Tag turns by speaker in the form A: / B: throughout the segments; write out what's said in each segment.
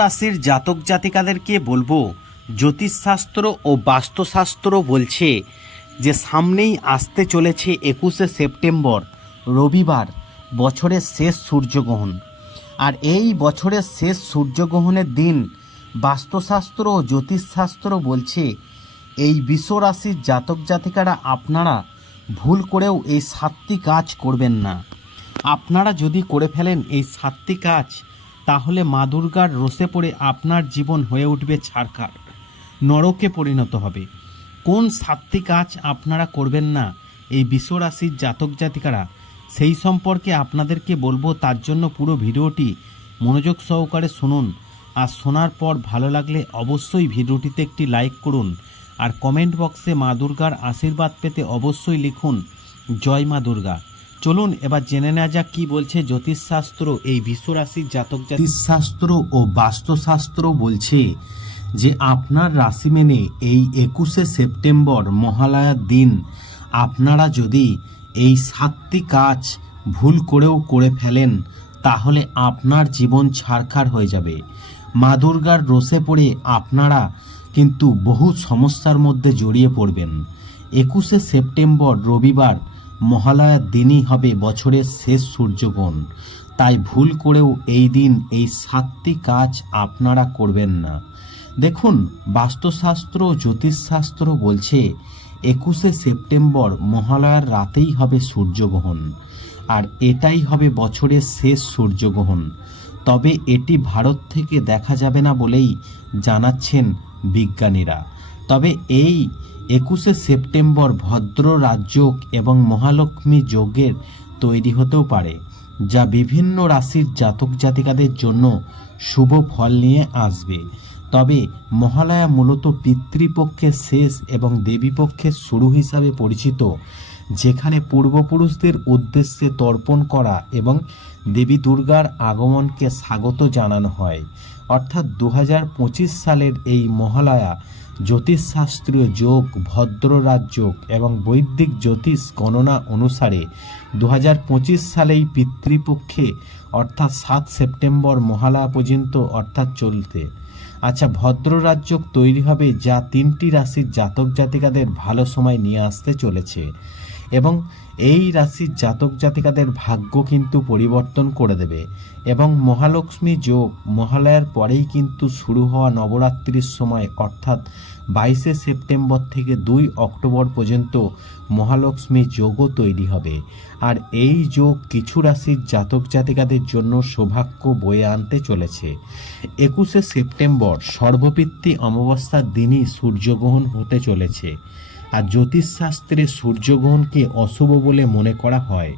A: রাশির জাতক জাতিকাদেরকে বলব, জ্যোতিষশাস্ত্র ও বাস্তুশাস্ত্র বলছে যে সামনেই আসতে চলেছে একুশে সেপ্টেম্বর, রবিবার, বছরের শেষ সূর্যগ্রহণ। আর এই বছরের শেষ সূর্যগ্রহণের দিন বাস্তুশাস্ত্র ও জ্যোতিষশাস্ত্র বলছে, এই রাশির জাতক জাতিকারা আপনারা ভুল করেও এই সাতটি কাজ করবেন না। আপনারা যদি করে ফেলেন এই সাতটি কাজ তাহলে মা দুর্গার রোষে পড়ে আপনার জীবন হয়ে উঠবে ছাড়খাড় নরকে পরিণত হবে। কোন সাতটি কাজ আপনারা করবেন না, এই বিশ্বরাশির জাতক জাতিকারা? সেই সম্পর্কে আপনাদেরকে বলব, তার জন্য পুরো ভিডিওটি মনোযোগ সহকারে শুনুন। আর শোনার পর ভালো লাগলে অবশ্যই ভিডিওটিতে একটি লাইক করুন। আর কমেন্ট বক্সে মা দুর্গার আশীর্বাদ পেতে অবশ্যই লিখুন, জয় মা দুর্গা। চলুন এবার জেনে নেওয়া যাক কি বলছে জ্যোতিষশাস্ত্র, এই বিশ্বরাশির জাতক জ্যোতিষশাস্ত্র ও বাস্তুশাস্ত্র বলছে যে আপনার রাশি মেনে এই একুশে সেপ্টেম্বর মহালয়ার দিন আপনারা যদি এই সাতটি কাজ ভুল করেও করে ফেলেন, তাহলে আপনার জীবন ছাড়খার হয়ে যাবে। মা দুর্গার রোষে পড়ে আপনারা কিন্তু বহু সমস্যার মধ্যে জড়িয়ে পড়বেন। একুশে সেপ্টেম্বর রবিবার মহালয়ার দিনই হবে বছরের শেষ সূর্যগ্রহণ। তাই ভুল করেও এই দিন এই সাতটি কাজ আপনারা করবেন না। দেখুন, বাস্তুশাস্ত্র জ্যোতিষশাস্ত্র বলছে, একুশে সেপ্টেম্বর মহালয়ার রাতেই হবে সূর্যগ্রহণ, আর এটাই হবে বছরের শেষ সূর্যগ্রহণ। তবে এটি ভারত থেকে দেখা যাবে না বলেই জানাচ্ছেন বিজ্ঞানীরা। তবে এই একুশে সেপ্টেম্বর ভদ্র রাজযোগ এবং মহালক্ষ্মী যোগের তৈরি হতেও পারে, যা বিভিন্ন রাশির জাতক জাতিকাদের জন্য শুভ ফল নিয়ে আসবে। তবে মহালয়া মূলত পিতৃপক্ষের শেষ এবং দেবীপক্ষের শুরু হিসাবে পরিচিত, যেখানে পূর্বপুরুষদের উদ্দেশ্যে তর্পণ করা এবং দেবী দুর্গার আগমনকে স্বাগত জানানো হয়। অর্থাৎ দু হাজার পঁচিশ সালের এই মহালয়া জ্যোতিষশাস্ত্রীয় যোগ ভদ্ররাজ যোগ এবং বৈদিক জ্যোতিষ গণনা অনুসারে দু হাজার পঁচিশ সালেই পিতৃপক্ষে, অর্থাৎ সাত সেপ্টেম্বর মহালয়া পর্যন্ত অর্থাৎ চলতে। আচ্ছা ভদ্ররাজ্য তৈরি হবে যা তিনটি রাশির জাতক জাতিকাদের ভালো সময় নিয়ে আসতে চলেছে। এবং এই রাশির জাতক জাতিকাদের ভাগ্য কিন্তু পরিবর্তন করে দেবে এবং মহালক্ষ্মী যোগ মহালয়ার পরেই কিন্তু শুরু হওয়া নবরাত্রির সময় অর্থাৎ বাইশে সেপ্টেম্বর থেকে দুই অক্টোবর পর্যন্ত মহালক্ষ্মী যোগও তৈরি হবে। আর এই যোগ কিছু রাশির জাতক জাতিকাদের জন্য সৌভাগ্য বয়ে আনতে চলেছে। একুশে সেপ্টেম্বর সর্বপিত্তি অমাবস্যার দিনই সূর্যগ্রহণ হতে চলেছে। আর জ্যোতিষশাস্ত্রে সূর্যগ্রহণকে অশুভ বলে মনে করা হয়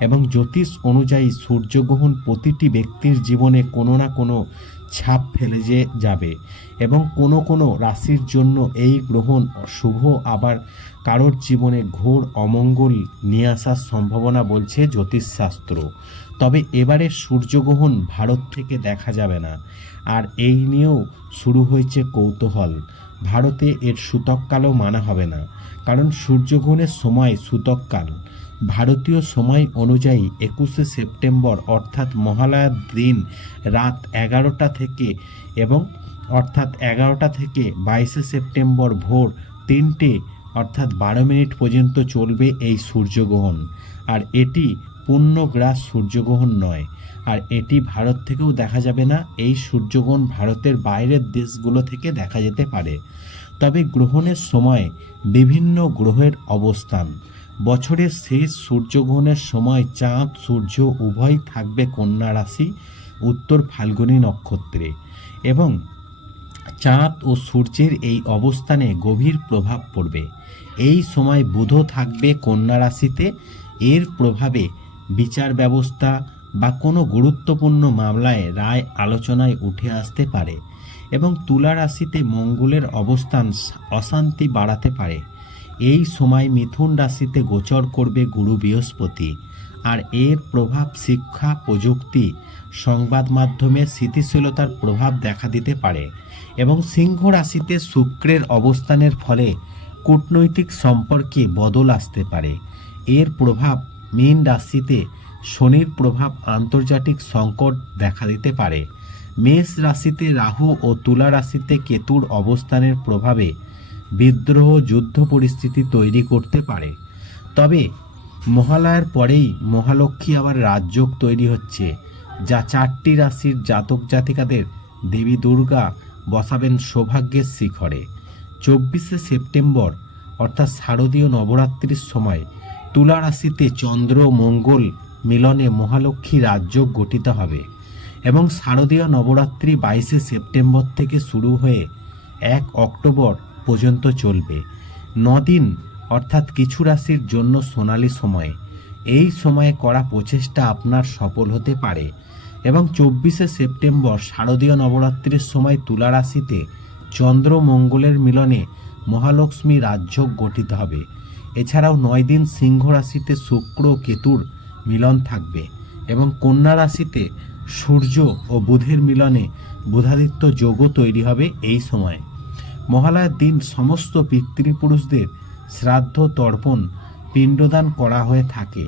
A: এবং জ্যোতিষ অনুযায়ী সূর্যগ্রহণ প্রতিটি ব্যক্তির জীবনে কোনো না কোনো ছাপ ফেলে যে যাবে এবং কোনো কোনো রাশির জন্য এই গ্রহণ শুভ, আবার কারোর জীবনে ঘোর অমঙ্গল নিয়ে আসার সম্ভাবনা বলছে জ্যোতিষশাস্ত্র। তবে এবারে সূর্যগ্রহণ ভারত থেকে দেখা যাবে না। আর এই নিয়েও শুরু হয়েছে কৌতূহল। ভারতে এর সূতককালও মানা হবে না, কারণ সূর্যগ্রহণের সময় সূতককাল। ভারতীয় সময় অনুযায়ী একুশে সেপ্টেম্বর অর্থাৎ মহালয়ার দিন রাত এগারোটা থেকে এবং অর্থাৎ এগারোটা থেকে বাইশে সেপ্টেম্বর ভোর তিনটে অর্থাৎ বারো মিনিট পর্যন্ত চলবে এই সূর্যগ্রহণ। আর এটি পূর্ণগ্রাস সূর্যগ্রহণ নয়। আর এটি ভারত থেকেও দেখা যাবে না, এই সূর্যগ্রহণ ভারতের বাইরের দেশগুলো থেকে দেখা যেতে পারে। তবে গ্রহণের সময় বিভিন্ন গ্রহের অবস্থান। বছরের শেষ সূর্যগ্রহণের সময় চাঁদ, সূর্য উভয় থাকবে কন্যা রাশি, উত্তর ফাল্গুনী নক্ষত্রে। এবং চাঁদ ও সূর্যের এই অবস্থানে গভীর প্রভাব পড়বে। এই সময় বুধও থাকবে কন্যা রাশিতে। এর প্রভাবে বিচার ব্যবস্থা বা কোনো গুরুত্বপূর্ণ মামলায় রায় আলোচনায় উঠে আসতে পারে এবং তুলা রাশিতে মঙ্গলের অবস্থান অশান্তি বাড়াতে পারে। এই সময় মিথুন রাশিতে গোচর করবে গুরু বৃহস্পতি আর এর প্রভাব শিক্ষা, প্রযুক্তি, সংবাদ মাধ্যমে স্থিতিশীলতার প্রভাব দেখা দিতে পারে এবং সিংহ রাশিতে শুক্রের অবস্থানের ফলে কূটনৈতিক সম্পর্কে বদল আসতে পারে। এর প্রভাব মীন রাশিতে শনির প্রভাব আন্তর্জাতিক সংকট দেখা দিতে পারে। মেষ রাশিতে রাহু ও তুলা রাশিতে কেতুর অবস্থানের প্রভাবে বিদ্রোহ যুদ্ধ পরিস্থিতি তৈরি করতে পারে। তবে মহালয়ার পরেই মহালক্ষ্মী আবার রাজযোগ তৈরি হচ্ছে, যা চারটি রাশির জাতক জাতিকাদের দেবী দুর্গা বসাবেন সৌভাগ্যের শিখরে। চব্বিশে সেপ্টেম্বর, অর্থাৎ শারদীয় নবরাত্রির সময় তুলা রাশিতে চন্দ্র, মঙ্গল মিলনে মহালক্ষ্মী রাজ্য গঠিত হবে এবং শারদীয় নবরাত্রি বাইশে সেপ্টেম্বর থেকে শুরু হয়ে এক অক্টোবর পর্যন্ত চলবে। নদিন অর্থাৎ কিছু রাশির জন্য সোনালি সময়। এই সময়ে করা প্রচেষ্টা আপনার সফল হতে পারে এবং চব্বিশে সেপ্টেম্বর শারদীয় নবরাত্রির সময় তুলা রাশিতে চন্দ্র, মঙ্গলের মিলনে মহালক্ষ্মী রাজ্য গঠিত হবে। এছাড়াও নয় দিন সিংহ রাশিতে শুক্র কেতুর মিলন থাকবে এবং কন্যা রাশিতে সূর্য ও বুধের মিলনে বুধাদিত্য যোগও তৈরি হবে এই সময়। মহালয়ার দিন সমস্ত পিতৃপুরুষদের শ্রাদ্ধ তর্পণ পিণ্ডদান করা হয়ে থাকে।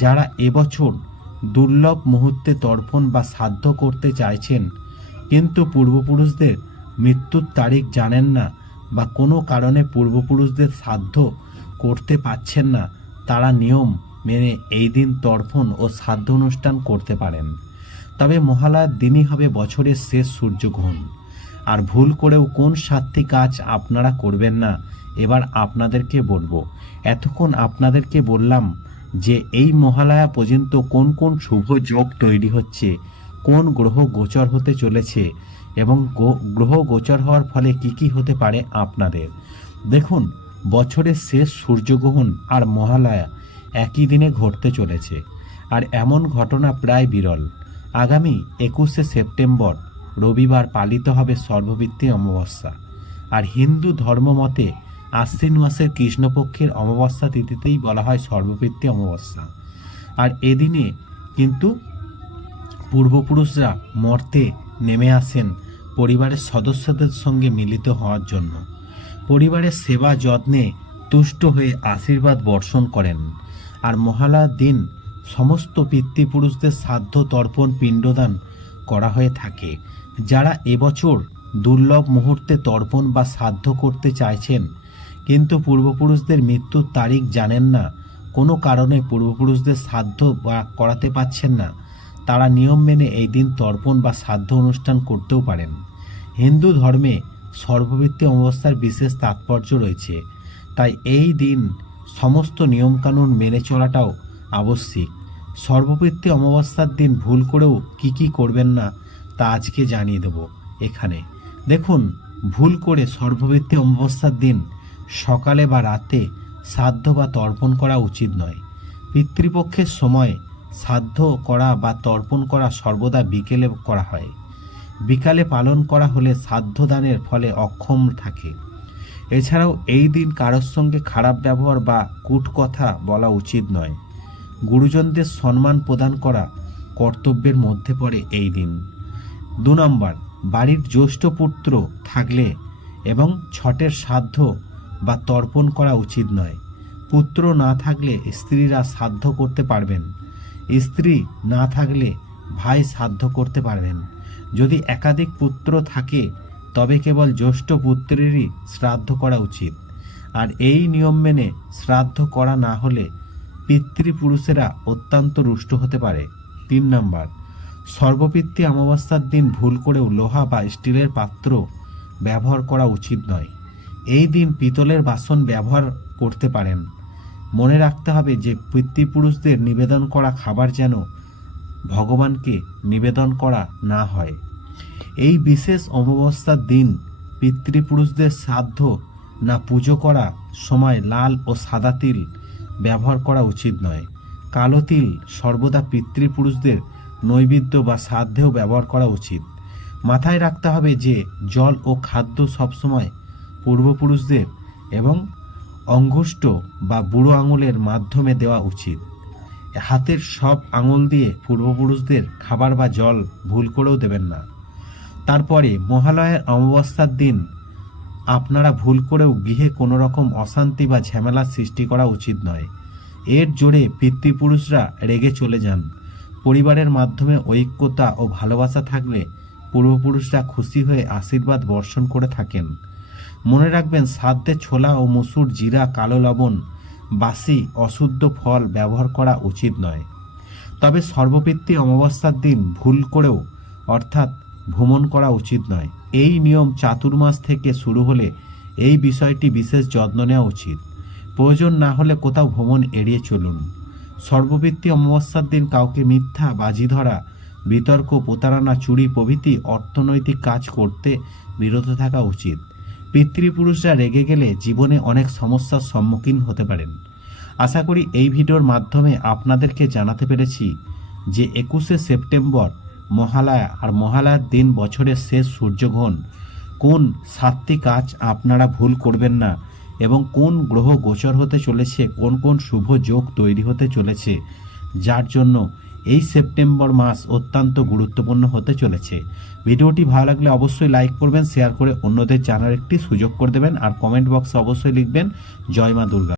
A: যারা এবছর দুর্লভ মুহূর্তে তর্পণ বা শ্রাদ্ধ করতে চাইছেন, কিন্তু পূর্বপুরুষদের মৃত্যুর তারিখ জানেন না বা কোনো কারণে পূর্বপুরুষদের শ্রাদ্ধ করতে পারছেন না, তারা নিয়ম মেনে এই দিন তর্পণ ও শ্রাদ্ধ অনুষ্ঠান করতে পারেন। তবে মহালয়ার দিনই হবে বছরের শেষ সূর্যগ্রহণ। আর ভুল করেও কোন সাতটি কাজ আপনারা করবেন না, এবার আপনাদেরকে বলব। এতক্ষণ আপনাদেরকে বললাম যে এই মহালয়া পর্যন্ত কোন কোন শুভ যোগ তৈরি হচ্ছে, কোন গ্রহ গোচর হতে চলেছে এবং গ্রহ গোচর হওয়ার ফলে কি কি হতে পারে আপনাদের। দেখুন বছরের শেষ সূর্যগ্রহণ আর মহালয়া একই দিনে ঘটতে চলেছে, আর এমন ঘটনা প্রায় বিরল। আগামী একুশে সেপ্টেম্বর রবিবার পালিত হবে সর্ববৃত্তি অমাবস্যা, আর হিন্দু ধর্ম মতে আশ্বিন মাসের কৃষ্ণপক্ষের অমাবস্যা তিথিতেই বলা হয় সর্ববৃত্তি অমাবস্যা। আর এদিনে কিন্তু পূর্বপুরুষরা মর্তে নেমে আসেন পরিবারের সদস্যদের সঙ্গে মিলিত হওয়ার জন্য। পরিবারের সেবা যত্নে তুষ্ট হয়ে আশীর্বাদ বর্ষণ করেন। আর মহালয়ার দিন সমস্ত পিতৃপুরুষদের শ্রাদ্ধ তর্পণ পিণ্ডদান করা হয়ে থাকে। যারা এবছর দুর্লভ মুহূর্তে তর্পণ বা শ্রাদ্ধ করতে চাইছেন, কিন্তু পূর্বপুরুষদের মৃত্যুর তারিখ জানেন না, কোনো কারণে পূর্বপুরুষদের শ্রাদ্ধ বা করাতে পাচ্ছেন না, তারা নিয়ম মেনে এই দিন তর্পণ বা শ্রাদ্ধ অনুষ্ঠান করতেও পারেন। হিন্দু ধর্মে সর্ববৃত্তি অমাবস্যার বিশেষ তাৎপর্য রয়েছে। তাই এই দিন সমস্ত নিয়মকানুন মেনে চলাটাও আবশ্যিক। সর্ববৃত্তি অমাবস্যার দিন ভুল করেও কি কি করবেন না, তা আজকে জানিয়ে দেব এখানে। দেখুন, ভুল করে সর্ববৃত্তি অমাবস্যার দিন সকালে বা রাতে শ্রাদ্ধ বা তর্পণ করা উচিত নয়। পিতৃপক্ষের সময় শ্রাদ্ধ করা বা তর্পণ করা সর্বদা বিকেলে করা হয়। বিকালে পালন করা হলে শ্রাদ্ধ দানের ফলে অক্ষম থাকে। এছাড়াও এই দিন কারোর সঙ্গে খারাপ ব্যবহার বা কূট কথা বলা উচিত নয়। গুরুজনদের সম্মান প্রদান করা কর্তব্যের মধ্যে পড়ে এই দিন। দু নম্বর, বাড়ির জ্যেষ্ঠ পুত্র থাকলে এবং ছটের শ্রাদ্ধ বা তর্পণ করা উচিত নয়। পুত্র না থাকলে স্ত্রীরা সাধ্য করতে পারবেন। স্ত্রী না থাকলে ভাই শ্রাদ্ধ করতে পারবেন। যদি একাধিক পুত্র থাকে, তবে কেবল জ্যেষ্ঠ পুত্রেরই শ্রাদ্ধ করা উচিত। আর এই নিয়ম মেনে শ্রাদ্ধ করা না হলে পিতৃপুরুষেরা অত্যন্ত রুষ্ট হতে পারে। তিন নম্বর, সর্বপিতৃ অমাবস্যার দিন ভুল করেও লোহা বা স্টিলের পাত্র ব্যবহার করা উচিত নয়। এই দিন পিতলের বাসন ব্যবহার করতে পারেন। মনে রাখতে হবে যে পিতৃপুরুষদের নিবেদন করা খাবার যেন ভগবানকে নিবেদন করা না হয়। এই বিশেষ অমাবস্যার দিন পিতৃপুরুষদের শ্রাদ্ধ না পুজো করা সময় লাল ও সাদা তিল ব্যবহার করা উচিত নয়। কালো তিল সর্বদা পিতৃপুরুষদের নৈবেদ্য বা শ্রাদ্ধেও ব্যবহার করা উচিত। মাথায় রাখতে হবে যে জল ও খাদ্য সবসময় পূর্বপুরুষদের এবং অঙ্গুষ্ঠ বা বুড়ো আঙুলের মাধ্যমে দেওয়া উচিত। হাতের সব আঙুল দিয়ে পূর্বপুরুষদের খাবার বা জল ভুল করেও দেবেন না। তারপরে মহালয়ের অমাবস্যার দিন আপনারা ভুল করেও গৃহে কোনো রকম অশান্তি বা ঝামেলার সৃষ্টি করা উচিত নয়। এর জোরে পিতৃপুরুষরা রেগে চলে যান। পরিবারের মাধ্যমে ঐক্যতা ও ভালোবাসা থাকলে পূর্বপুরুষরা খুশি হয়ে আশীর্বাদ বর্ষণ করে থাকেন। মনে রাখবেন, সাধ্যে ছোলা ও মসুর জিরা, কালো লবণ বাসি অশুদ্ধ ফল ব্যবহার করা উচিত নয়। তবে সর্বপিত্তি অমাবস্যার দিন ভুল করেও, অর্থাৎ ভ্রমণ করা উচিত নয়। এই নিয়ম চাতুর্মাস থেকে শুরু হলে এই বিষয়টি বিশেষ যত্ন নেওয়া উচিত। প্রয়োজন না হলে কোথাও ভ্রমণ এড়িয়ে চলুন। সর্ববৃত্তি অমাবস্যার দিন কাউকে মিথ্যা, বাজি ধরা, বিতর্ক, প্রতারণা, চুরি প্রভৃতি অর্থনৈতিক কাজ করতে বিরত থাকা উচিত। পিতৃপুরুষরা রেগে গেলে জীবনে অনেক সমস্যার সম্মুখীন হতে পারেন। আশা করি এই ভিডিওর মাধ্যমে আপনাদেরকে জানাতে পেরেছি যে একুশে সেপ্টেম্বর মহালয়া আর মহালয়ার দিন বছরের শেষ সূর্যগ্রহণ কোন সাতটি কাজ আপনারা ভুল করবেন না এবং কোন গ্রহ গোচর হতে চলেছে, কোন কোন শুভ যোগ তৈরি হতে চলেছে, যার জন্য এই সেপ্টেম্বর মাস অত্যন্ত গুরুত্বপূর্ণ হতে চলেছে। ভিডিওটি ভালো লাগলে অবশ্যই লাইক করবেন, শেয়ার করে অন্যদের জানার একটি সুযোগ করে দেবেন, আর কমেন্ট বক্সে অবশ্যই লিখবেন, জয় মা দুর্গা।